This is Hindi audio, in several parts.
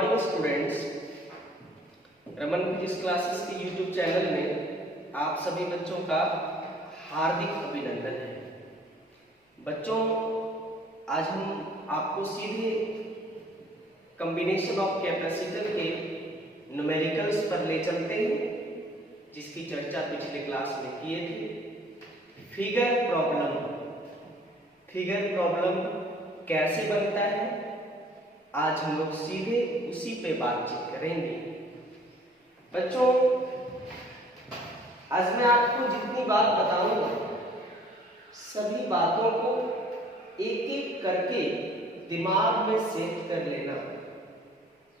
Morning students, Raman physics classes के यूट्यूब चैनल में आप सभी बच्चों का हार्दिक अभिनंदन है। बच्चों, आज हम आपको सीधे कॉम्बिनेशन ऑफ कैपेसिटर के न्यूमेरिकल्स पर ले चलते हैं, जिसकी चर्चा पिछले क्लास में किए थे। फिगर प्रॉब्लम कैसे बनता है, आज हम लोग सीधे उसी पे बातचीत करेंगे। बच्चों, आज मैं आपको जितनी बात बताऊंगा सभी बातों को एक एक करके दिमाग में सेट कर लेना,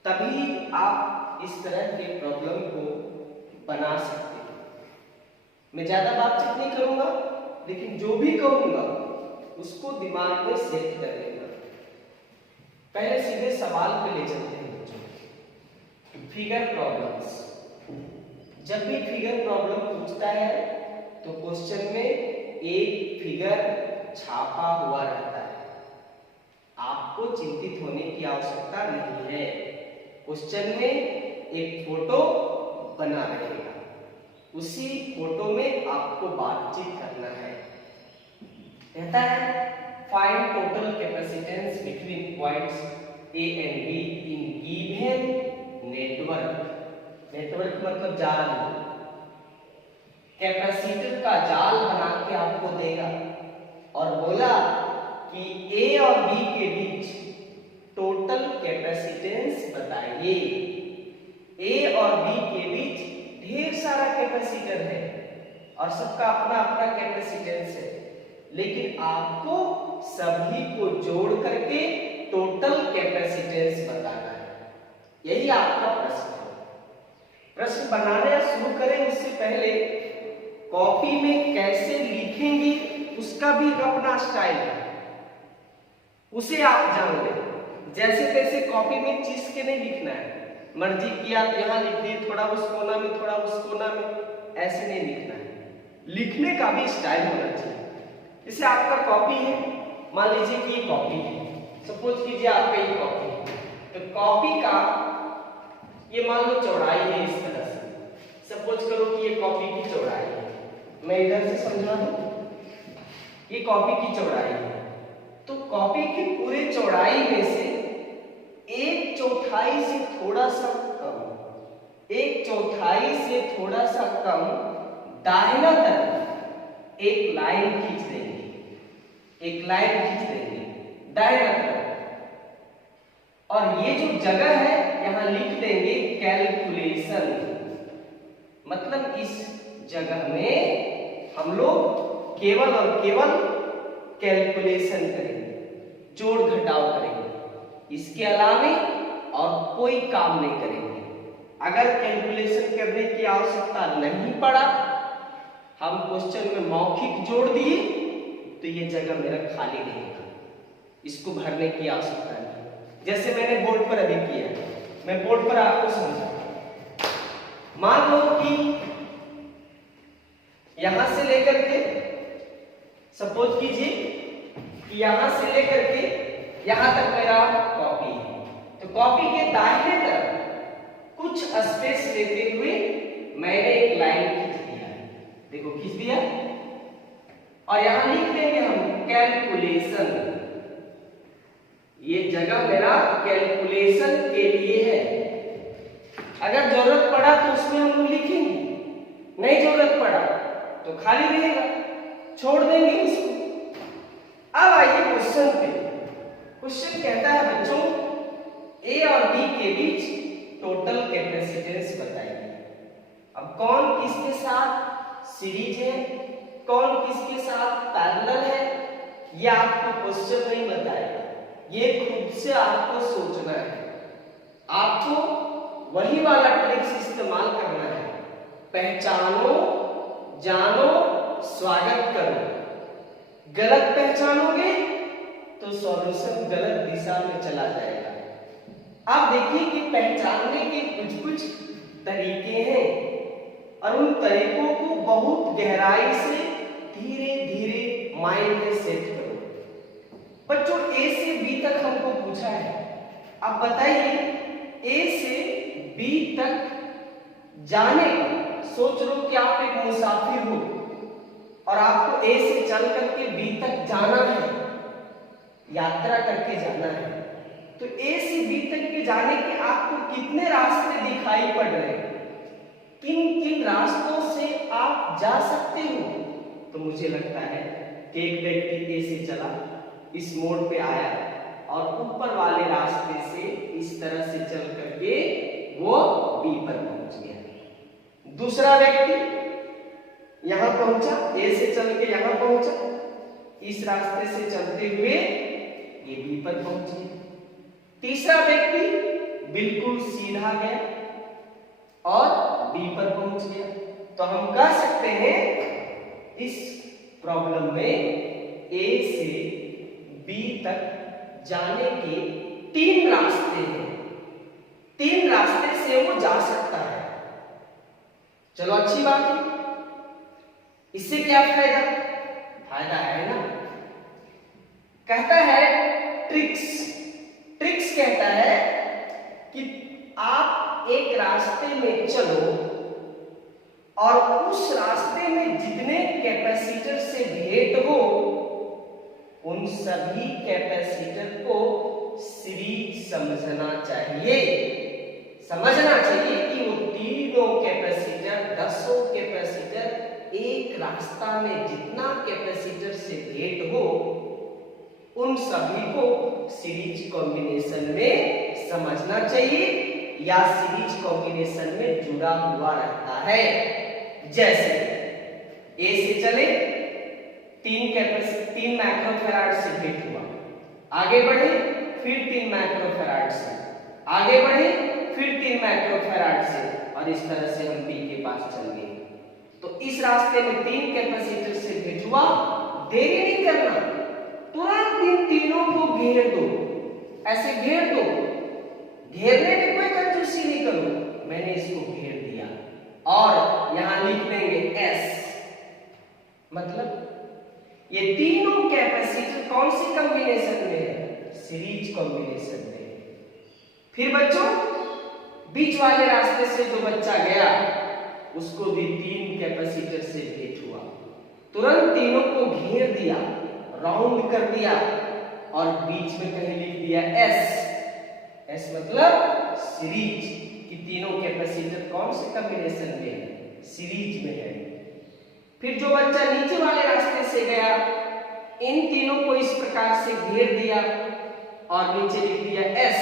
तभी आप इस तरह के प्रॉब्लम को बना सकते हैं। मैं ज्यादा बातचीत नहीं करूंगा, लेकिन जो भी कहूंगा उसको दिमाग में सेट कर लेना। पहले सीधे सवाल पे ले चलते हैं बच्चों। फिगर प्रॉब्लम्स, जब भी फिगर प्रॉब्लम पूछता है तो क्वेश्चन में एक फिगर छापा हुआ रहता है। आपको चिंतित होने की आवश्यकता नहीं है, क्वेश्चन में एक फोटो बना रहेगा, उसी फोटो में आपको बातचीत करना है। कहता है find total capacitance between points A and B in given network। Network मतलब जाल, कैपेसिटर का जाल बना के आपको देगा और बोला कि A और B के बीच टोटल कैपेसिटेंस बताइए। A और B के बीच ढेर सारा कैपेसिटर है और सबका अपना अपना कैपेसिटेंस है, लेकिन आपको सभी को जोड़ करके टोटल कैपेसिटेंस बताना है। यही आपका प्रश्न है। प्रश्न बनाने शुरू करें उससे पहले कॉपी में कैसे लिखेंगे उसका भी अपना स्टाइल है, उसे आप जान लें। जैसे तैसे कॉपी में चीज के नहीं लिखना है, मर्जी किया तो यहाँ लिख दिए, थोड़ा उस कोना में थोड़ा उस कोना में, ऐसे नहीं लिखना है। लिखने का भी स्टाइल होना चाहिए। जैसे आपका कॉपी है, मान लीजिए कि ये कॉपी है, सपोज कीजिए आपका ये कॉपी है, तो कॉपी का ये मान लो चौड़ाई है इस तरह से। सपोज करो कि ये कॉपी की चौड़ाई है, मैं इधर से समझा दूं, ये कॉपी की चौड़ाई है। तो कॉपी की पूरे चौड़ाई में से एक चौथाई से थोड़ा सा कम, एक चौथाई से थोड़ा सा कम दाहिना तरफ एक लाइन खींच देंगे, एक लाइन खींच देंगे दाहिना तरफ, और ये जो जगह है यहां लिख देंगे कैलकुलेशन। मतलब इस जगह में हम लोग केवल और केवल कैलकुलेशन करेंगे, जोड़ घटाव करेंगे, इसके अलावे और कोई काम नहीं करेंगे। अगर कैलकुलेशन करने की आवश्यकता नहीं पड़ा, हम क्वेश्चन में मौखिक जोड़ दिए, तो ये जगह मेरा खाली रहेगा, इसको भरने की आवश्यकता नहीं। जैसे मैंने बोर्ड पर अभी किया, मैं बोर्ड पर आपको समझा। मान लो कि यहां से लेकर के, सपोज कीजिए कि यहां से लेकर के यहां तक मेरा कॉपी है, तो कॉपी के दाहिने तरफ कुछ स्पेस लेते हुए मैंने एक लाइन खींच दिया, देखो खींच दिया, और यहां लिख देंगे हम कैलकुलेशन। ये जगह मेरा कैलकुलेशन के लिए है। अगर जरूरत पड़ा तो उसमें हम लोग लिखेंगे, नहीं जरूरत पड़ा तो खाली रहेगा, छोड़ देंगे इसको। अब आइए क्वेश्चन पे। क्वेश्चन कहता है बच्चों, ए और बी के बीच टोटल कैपेसिटेंस बताइए। अब कौन किसके साथ सीरीज है, कौन किसके साथ पैरेलल है, ये आपको क्वेश्चन नहीं बताएगा, ये खुद से आपको सोचना है। आपको वही वाला ट्रिक्स इस्तेमाल करना है, पहचानो, जानो, स्वागत करो। गलत पहचानोगे तो सॉल्यूशन गलत दिशा में चला जाएगा। आप देखिए कि पहचानने के कुछ कुछ तरीके हैं, और उन तरीकों को बहुत गहराई से धीरे धीरे माइंड में सेट करो। बच्चों, ए से बी तक हमको पूछा है, अब बताइए ए से बी तक जाने का, सोच लो कि आप एक मुसाफिर हो और आपको ए से चल करके बी तक जाना है, यात्रा करके जाना है, तो ए से बी तक के जाने के आपको कितने रास्ते दिखाई पड़ रहे हैं, किन किन रास्तों से आप जा सकते हो? तो मुझे लगता है कि एक व्यक्ति ए से चला, इस मोड़ पे आया और ऊपर वाले रास्ते से इस तरह से चल करके वो बी पर पहुंच गया। दूसरा व्यक्ति यहां पहुंचा, ए से चल के यहां पहुंचा, इस रास्ते से चलते हुए ये बी पर पहुंच गया। तीसरा व्यक्ति बिल्कुल सीधा गया और बी पर पहुंच गया। तो हम कह सकते हैं इस प्रॉब्लम में ए से बी तक जाने के 3 रास्ते हैं, 3 रास्ते से वो जा सकता है। चलो अच्छी बात है, इससे क्या फायदा? फायदा है ना। कहता है ट्रिक्स, ट्रिक्स कहता है कि आप एक रास्ते में चलो और उस रास्ते में जितने कैपेसिटर से भेंट हो उन सभी कैपेसिटर को सीरीज समझना चाहिए। समझना चाहिए कि वो तीनों कैपेसिटर, 10 कैपेसिटर एक रास्ता में जितना कैपेसिटर से भेंट हो उन सभी को सीरीज कॉम्बिनेशन में समझना चाहिए या सीरीज कॉम्बिनेशन में जुड़ा हुआ रहता है। जैसे ए से चले, 3 माइक्रोफैराड से भेंट हुआ, आगे बढ़े फिर 3 माइक्रोफैराड से, आगे बढ़े फिर 3 माइक्रोफैराड से, और इस तरह से हम बी के पास चल गए। तो इस रास्ते में 3 कैपेसिटर से भेंट हुआ, देरी नहीं करना, तुरंत इन तीनों को घेर दो, ऐसे घेर दो, घेरने में कोई कंजूसी नहीं करो। मैंने इसको घेर दिया और यहां लिख लेंगे एस, मतलब ये तीनों कैपेसिटर कौन सी कॉम्बिनेशन में है? सीरीज कॉम्बिनेशन में। फिर बच्चों बीच वाले रास्ते से जो बच्चा गया उसको भी 3 कैपेसिटर से भेंट हुआ, तुरंत तीनों को घेर दिया, राउंड कर दिया और बीच में कहीं लिख दिया एस। एस मतलब सीरीज, कि तीनों कैपेसिटर कौन से कॉम्बिनेशन में है? सीरीज में है। फिर जो बच्चा नीचे वाले रास्ते से गया, इन तीनों को इस प्रकार से घेर दिया और नीचे लिख दिया एस,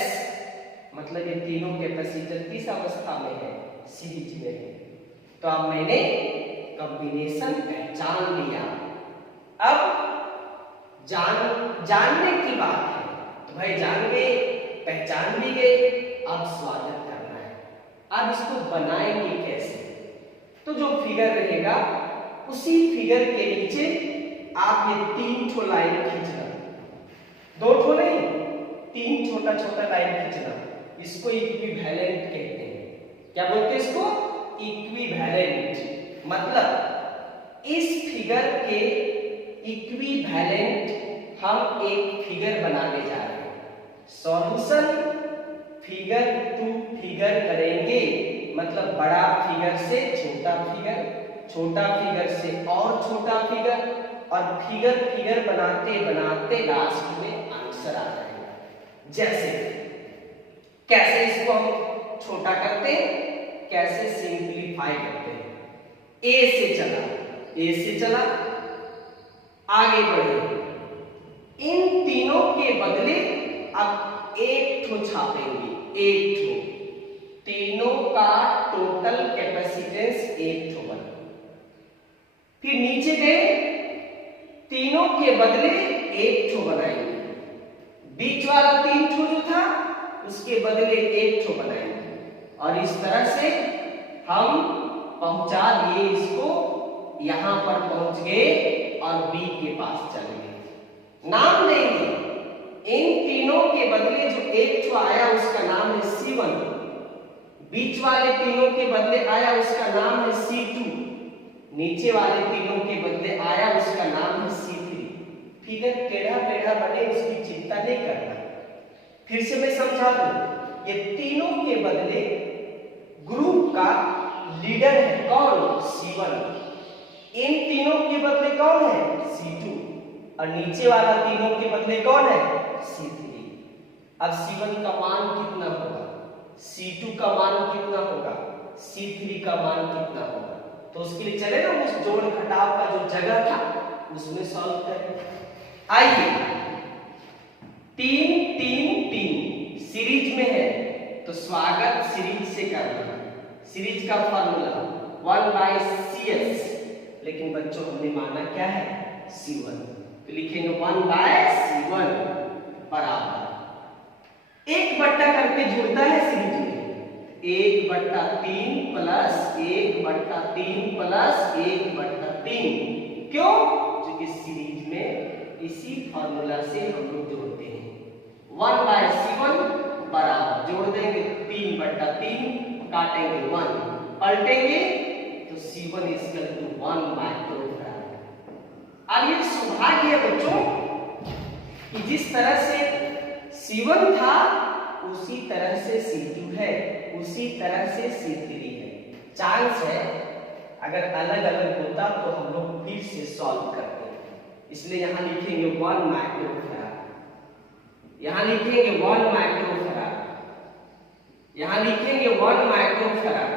मतलब ये तीनों कैपेसिटर किस अवस्था में है? सीरीज में है। तो अब मैंने कॉम्बिनेशन पहचान लिया। अब जानने की बात है, तो भाई जान गए, पहचान भी गए, अब स्वागत करना है। अब इसको बनाएंगे कैसे? तो जो फिगर रहेगा उसी फिगर के नीचे आप ये 3 ठो लाइन खींचना, 2 ठो नहीं, 3 छोटा छोटा लाइन खींचना। इसको इक्विवेलेंट कहते हैं। क्या बोलते हैं इसको? इक्विवेलेंट। मतलब इस फिगर के इक्विवेलेंट हम एक फिगर बनाने जा रहे हैं। सॉल्यूशन फिगर टू फिगर करेंगे, मतलब बड़ा फिगर से छोटा फिगर, छोटा फिगर से और छोटा फिगर, और फिगर फिगर बनाते बनाते लास्ट में आंसर आ जाएगा। जैसे कैसे इसको हम छोटा करते हैं, कैसे सिंप्लीफाई करते हैं? ए से चला, ए से चला, आगे बढ़े, इन तीनों के बदले अब एक ठो छापेंगे, एक ठो, तीनों का टोटल कैपेसिटेंस एक ठो बना। फिर नीचे गए, तीनों के बदले एक ठो बनाएंगे, बीच वाला 3 ठो जो था उसके बदले एक ठो बनाएंगे, और इस तरह से हम पहुंचा दिए इसको, यहां पर पहुंच गए और बी के पास चले गए। नाम देंगे, इन तीनों के बदले जो एक ठो आया उसका नाम है C1, बीच वाले तीनों के बदले आया उसका नाम है C2, नीचे वाले तीनों के बदले आया उसका नाम है C3। फिगर टेढ़ा मेढ़ा बने उसकी चिंता नहीं करना। फिर से मैं समझा दूं, ये तीनों के बदले ग्रुप का लीडर है कौन? C1। इन तीनों के बदले कौन है? C2। और नीचे वाला तीनों के बदले कौन है? C3। अब C1 का मान कितना होगा, C2 का मान कितना होगा, C3 का मान कितना होगा? तो उसके लिए चले ना उस जोड़ घटाव का जो जगह था उसमें सॉल्व करें। आइए, 3 3 3 सीरीज में है तो स्वागत सीरीज से करना। सीरीज का फार्मूला 1/CS, लेकिन बच्चों हमने माना क्या है? C1, तो लिखेंगे 1/C1 बराबर 1/, करके जुड़ता है सीरीज में 1/3 प्लस 1/3 प्लस 1/3। क्यों? क्योंकि सीरीज में इसी फार्मूला से हम लोग जोड़ते हैं। 1/C1 बराबर जोड़ देंगे 3/3, काटेंगे 1, पलटेंगे तो C1 = 1 माइक्रोफैराड। अब ये सौभाग्य है बच्चों कि जिस तरह से C1 था उसी तरह से C2 है, उसी तरह से C3 है। चांस है अगर अलग अलग होता तो हम लोग फिर से सॉल्व करते, इसलिए यहां लिखेंगे 1 माइक्रोफैराड, यहां लिखेंगे 1 माइक्रोफैराड, यहां लिखेंगे 1 माइक्रोफैराड।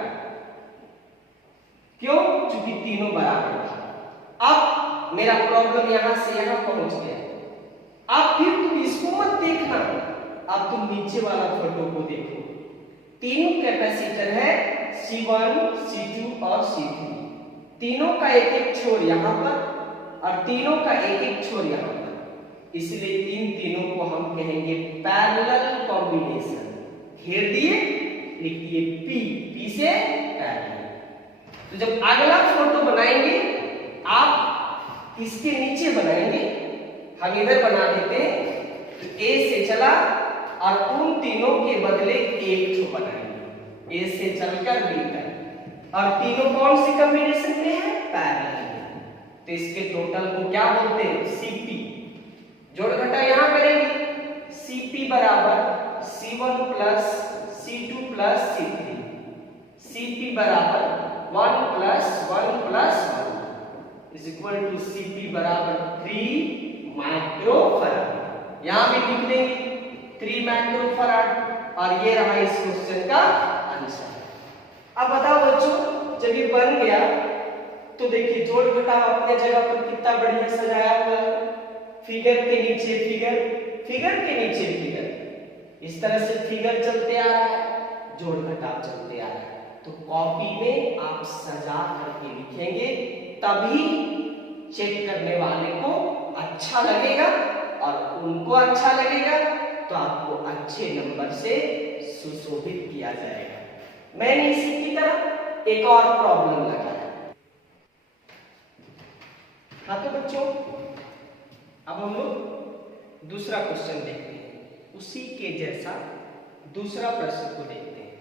क्यों? क्योंकि तीनों बराबर था। अब मेरा प्रॉब्लम यहां से यहां पहुंच गया। अब फिर तुम इसको मत देखना, अब तुम नीचे वाला फोटो को देखो। तीनों कैपेसिटर है C1, C2 और C3। तीनों का एक एक छोर यहां पर और तीनों का एक एक छोर यहां पर, इसलिए तीनों को हम कहेंगे पैरेलल कॉम्बिनेशन। घेर दिए, लिख दिए P से पैरेलल। तो जब अगला फोटो बनाएंगे आप इसके नीचे बनाएंगे, हम इधर बना देते हैं तो A से चला और उन तीनों के बदले एक ठो बनाएंगे, A से चलकर B तक, और तीनों कौन सी कॉम्बिनेशन में है? पैरेलल। तो इसके टोटल को क्या बोलते हैं? CP। जोड़ घटा यहां करेंगे, CP बराबर C1 plus C2 plus C3, CP बराबर 1 plus 1 plus 1 is equal to CP बराबर 3 माइक्रोफैराड। यहां भी लिख लेंगे 3 माइक्रोफैराड, और ये रहा इस क्वेश्चन का आंसर। अब बताओ बच्चों, जब ये बन गया तो देखिए जोड़ घटाव अपने जगह पर कितना बढ़िया सजाया हुआ है। फिगर के नीचे फिगर, फिगर के नीचे फिगर, इस तरह से फिगर चलते आ रहा है, जोड़ घटाव चलते आ रहा है। तो कॉपी में आप सजा करके लिखेंगे, तभी चेक करने वाले को अच्छा लगेगा और उनको अच्छा लगेगा तो आपको अच्छे नंबर से सुशोभित किया जाएगा। मैंने इसी की तरह एक और प्रॉब्लम लगाया। हाँ तो बच्चों, अब हम लोग दूसरा क्वेश्चन देखते हैं, उसी के जैसा दूसरा प्रश्न को देखते हैं।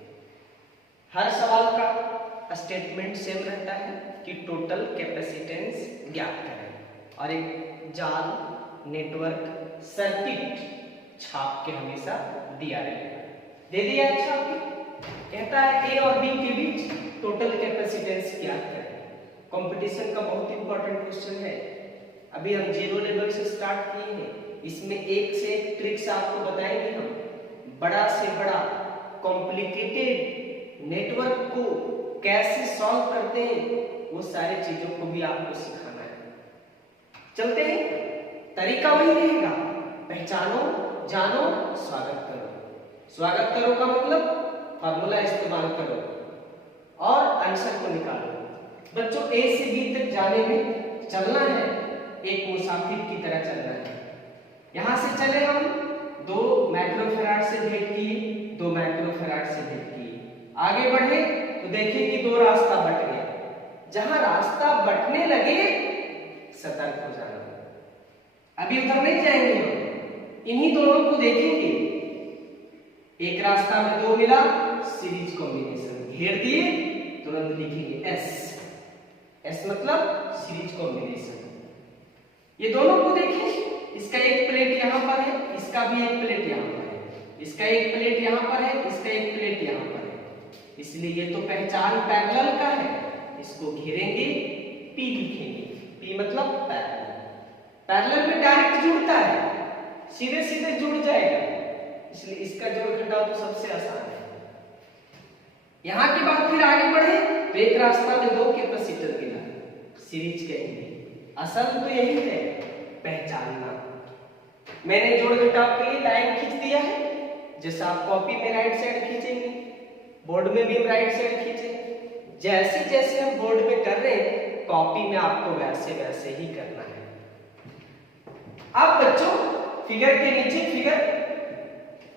हर सवाल का स्टेटमेंट सेम रहता है कि टोटल कैपेसिटेंस ज्ञात करें, और एक जाल, नेटवर्क, सर्किट छाप के हमेशा दिया रहेगा। दे दिया छाप के, कहता है A और B के बीच टोटल कैपेसिटेंस ज्ञात करें। कंपटीशन का बहुत इंपॉर्टेंट क्वेश्चन है। अभी हम 0 लेवल से स्टार्ट किए हैं, इसमें एक से एक ट्रिक्स आपको बताएंगे हम। बड़ा से बड़ा कॉम्प्लिकेटेड नेटवर्क को कैसे सॉल्व करते हैं, वो सारी चीजों को भी आपको सिखाना है। चलते हैं, तरीका वही रहेगा, पहचानो, जानो, स्वागत करो। स्वागत करो का मतलब फार्मूला इस्तेमाल करो और आंसर को निकालो। बच्चों, A से B तक जाने में चलना है, एक मुसाफिर की तरह चलना है। यहां से चले हम 2 माइक्रोफैराड से भेंट किए, 2 माइक्रोफैराड से भेंट किए, आगे बढ़े तो देखें कि 2 रास्ता बट गया। जहां रास्ता बटने लगे सतर्क हो जाना। अभी उधर नहीं जाएंगे हम, इन्हीं दोनों को देखेंगे। एक रास्ता में 2 मिला, सीरीज कॉम्बिनेशन, घेर दिए, तुरंत लिखेंगे S मतलब सीरीज कॉम्बिनेशन। ये दोनों को देखें, इसका एक प्लेट यहां पर है, इसका भी एक प्लेट यहां पर है, इसका एक प्लेट यहां पर है, इसका एक प्लेट यहां पर है। इसलिए ये तो पहचान पैरेलल का है, इसको घेरेंगे, P लिखेंगे। P मतलब पैरेलल। पैरेलल में डायरेक्ट जुड़ता है, सीधे सीधे जुड़ जाएगा, इसलिए इसका जोड़ घटाव तो सबसे आसान है। यहां के बाद फिर आगे बढ़े तो एक रास्ता में दो कैपेसिटर गिना, सीरीज कहेंगे। असल तो यही है, पहचानना। मैंने जोड़ घटाव के लिए लाइन खींच दिया है, जैसा आप कॉपी में राइट साइड खींचेंगे, बोर्ड में भी हम राइट साइड खींचेंगे। जैसे जैसे हम बोर्ड में कर रहे हैं, कॉपी में आपको वैसे वैसे ही करना है। अब बच्चों फिगर के नीचे फिगर,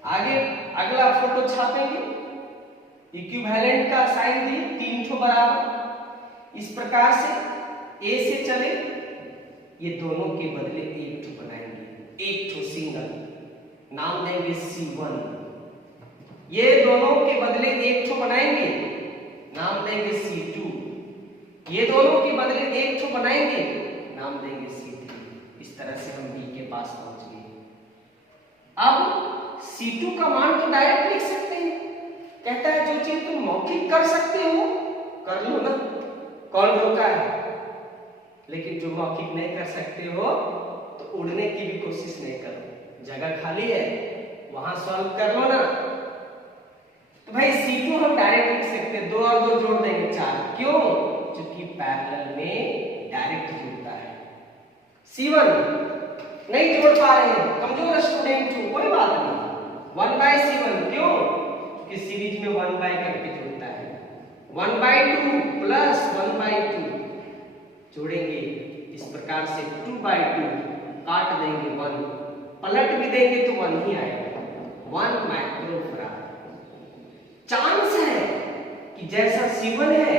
आगे अगला फोटो छापेंगे, इक्विवेलेंट का साइन दिए, 3 ठो बराबर। इस प्रकार से ए से चले, ये दोनों के बदले एक ठो बनाएंगे, एक ठो सिंगल, नाम देंगे C1। ये दोनों के बदले एक ठो बनाएंगे, नाम देंगे C2। ये दोनों के बदले एक ठो बनाएंगे, नाम देंगे C3। इस तरह से हम B के पास पहुंच गए। अब C2 का मान तो डायरेक्ट लिख सकते हैं, कहता है जो चीज तुम मौखिक कर सकते हो कर लो ना, कौन रोका है। लेकिन जो मौखिक नहीं कर सकते हो तो उड़ने की भी कोशिश नहीं करो, जगह खाली है वहां सॉल्व कर लो ना। तो भाई C2 हम डायरेक्ट लिख सकते हैं, 2 और 2 जोड़ देंगे 4। क्यों? क्योंकि पैरेलल में डायरेक्ट जुड़ता है। C1 नहीं जोड़ पा रहे हैं, कमजोर स्टूडेंट हो, कोई बात नहीं, 1/C1। क्यों? क्योंकि सीरीज में 1 करके जुड़ता है। 1/2 प्लस 1/2 जोड़ेंगे, इस प्रकार से 2/2 काट देंगे 1, पलट भी देंगे तो 1 ही आएगा, 1 माइक्रोफराड। चांस है कि जैसा C1 है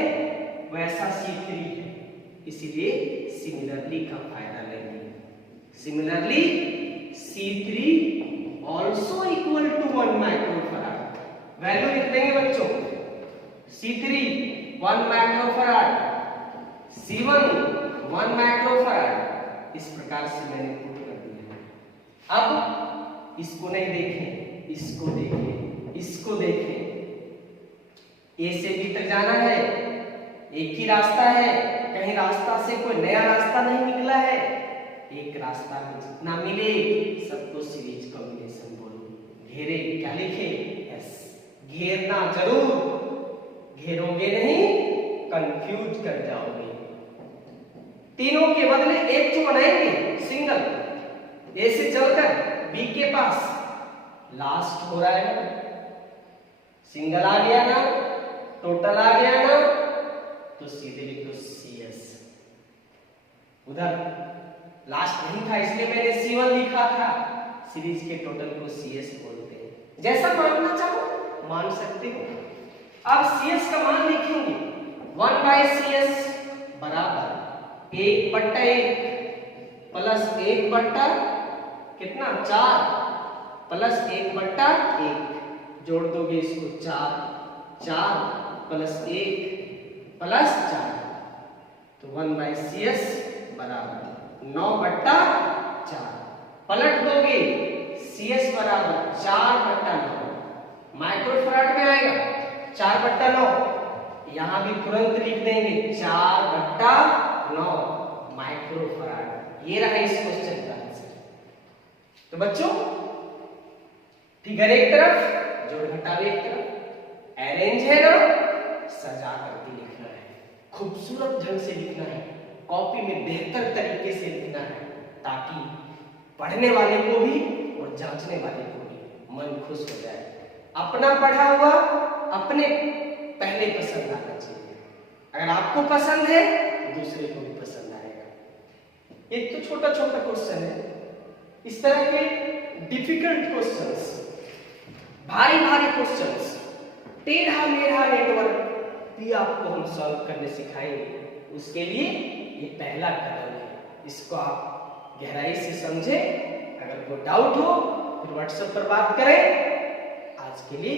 वैसा C3 है, इसीलिए सिमिलरली का फायदा लेंगे। Similarly C3 also equal to 1 microfarad. Value लिख देंगे बच्चों, C3 1 माइक्रोफराड, C1 1 माइक्रोफराड। इस प्रकार से मैंने पुट कर दिया। अब इसको नहीं देखें, इसको देखें, इसको देखें। ए से बी तक जाना है, एक ही रास्ता है, कहीं रास्ता से कोई नया रास्ता नहीं निकला है। एक रास्ता में जितना मिले सबको सीरीज कॉम्बिनेशन बोलो। घेरे क्या लिखे? एस। घेरना जरूर, घेरोगे नहीं कंफ्यूज कर जाओगे। तीनों के बदले एक तो बनाएंगे सिंगल, ए से चलकर बी के पास लास्ट हो रहा है ना, सिंगल आ गया ना, टोटल आ गया ना, तो सीधे लिख लो CS। उधर लास्ट नहीं था इसलिए मैंने C1 लिखा था, सीरीज के टोटल को CS बोलते हैं। जैसा मानना चाहो मान सकते हो। अब CS का मान लिखेंगे, 1/CS बराबर 1/1 प्लस 1/ कितना 4 प्लस 1/1 जोड़ दोगे इसको 4 प्लस 1 प्लस 4 तो 1/CS बराबर 9/4। पलट दोगे CS बराबर 4/9 माइक्रोफराड में आएगा 4/9। यहां भी तुरंत लिख देंगे 4/9 माइक्रोफराड। ये रहा इस क्वेश्चन का आंसर। तो बच्चों फिगर एक तरफ, जोड़ घटाव एक तरफ, अरेंज है ना, सजा करके लिखना है, खूबसूरत ढंग से लिखना है, कॉपी में बेहतर तरीके से लिखना है, ताकि पढ़ने वाले को भी और जांचने वाले को भी मन खुश हो जाए। अपना पढ़ा हुआ अपने पहले पसंद आना चाहिए, अगर आपको पसंद है तो दूसरे को भी पसंद आएगा। एक तो छोटा छोटा क्वेश्चन है, इस तरह के डिफिकल्ट क्वेश्चंस, भारी भारी क्वेश्चंस, टेढ़ा मेढ़ा नेटवर्क भी आपको हम सॉल्व करने सिखाएंगे। उसके लिए ये पहला कदम है, इसको आप गहराई से समझें। अगर कोई डाउट हो फिर व्हाट्सएप पर बात करें। आज के लिए